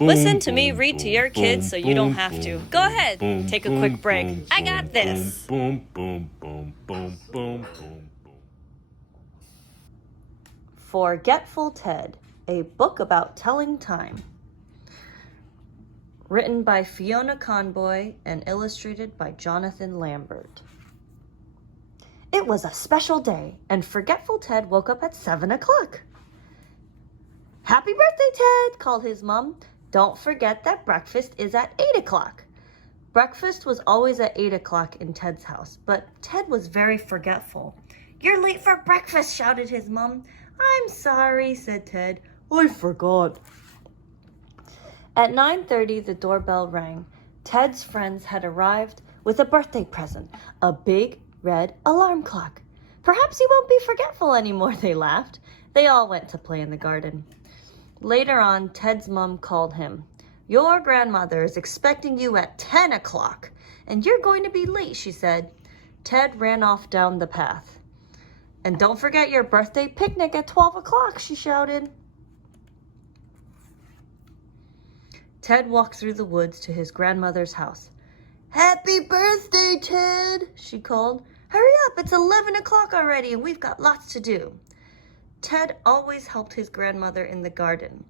Listen to me read to your kids so you don't have to. Go ahead, take a quick break. I got this. Forgetful Ted, a book about telling time. Written by Fiona Conboy and illustrated by Jonathan Lambert. It was a special day, and Forgetful Ted woke up at 7 o'clock. Happy birthday, Ted, called his mom. Don't forget that breakfast is at 8 o'clock. Breakfast was always at 8 o'clock in Ted's house, but Ted was very forgetful. You're late for breakfast, shouted his mom. I'm sorry, said Ted. I forgot. At 9:30, the doorbell rang. Ted's friends had arrived with a birthday present, a big red alarm clock. Perhaps he won't be forgetful anymore, they laughed. They all went to play in the garden. Later on, Ted's mom called him. Your grandmother is expecting you at 10 o'clock, and you're going to be late, she said. Ted ran off down the path. And don't forget your birthday picnic at 12 o'clock, she shouted. Ted walked through the woods to his grandmother's house. Happy birthday, Ted, she called. Hurry up, it's 11 o'clock already and we've got lots to do. Ted always helped his grandmother in the garden.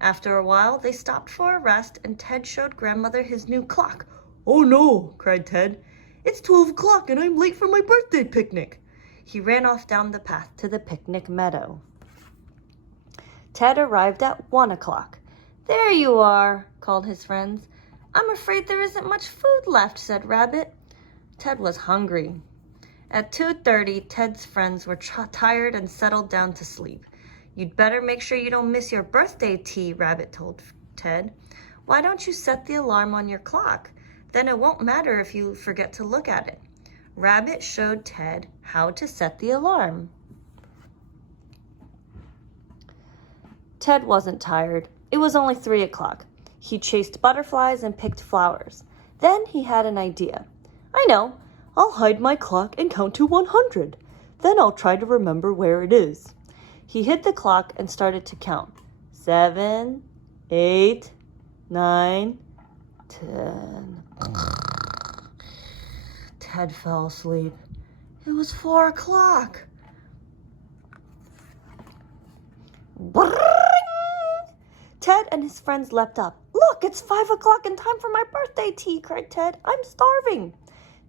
After a while, they stopped for a rest and Ted showed grandmother his new clock. Oh no, cried Ted. It's 12 o'clock and I'm late for my birthday picnic. He ran off down the path to the picnic meadow. Ted arrived at 1 o'clock. There you are, called his friends. I'm afraid there isn't much food left, said Rabbit. Ted was hungry. At 2:30, Ted's friends were tired and settled down to sleep. You'd better make sure you don't miss your birthday tea, Rabbit told Ted. Why don't you set the alarm on your clock? Then it won't matter if you forget to look at it. Rabbit showed Ted how to set the alarm. Ted wasn't tired. It was only 3 o'clock. He chased butterflies and picked flowers. Then he had an idea. I know. I'll hide my clock and count to 100. Then I'll try to remember where it is. He hid the clock and started to count. 7, 8, 9, 10. Ted fell asleep. It was 4 o'clock. Ted and his friends leapt up. Look, it's 5 o'clock and time for my birthday tea, cried Ted. I'm starving.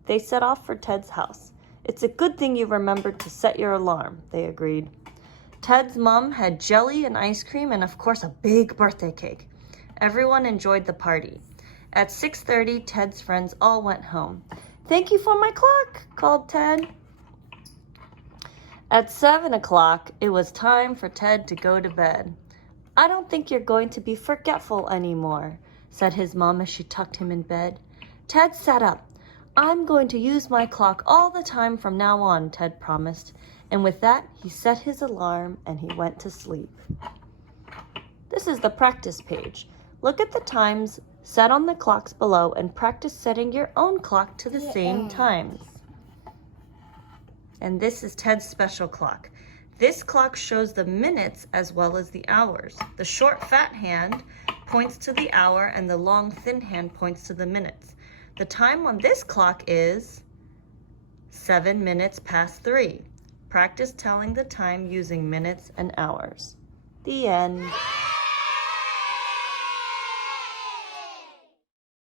They set off for Ted's house. It's a good thing you remembered to set your alarm, they agreed. Ted's mom had jelly and ice cream and, of course, a big birthday cake. Everyone enjoyed the party. At 6:30, Ted's friends all went home. Thank you for my clock, called Ted. At 7 o'clock, it was time for Ted to go to bed. I don't think you're going to be forgetful anymore, said his mom as she tucked him in bed. Ted sat up. I'm going to use my clock all the time from now on, Ted promised. And with that, he set his alarm and he went to sleep. This is the practice page. Look at the times set on the clocks below and practice setting your own clock to the same times. And this is Ted's special clock. This clock shows the minutes as well as the hours. The short, fat hand points to the hour and the long, thin hand points to the minutes. The time on this clock is 7 minutes past 3. Practice telling the time using minutes and hours. The end.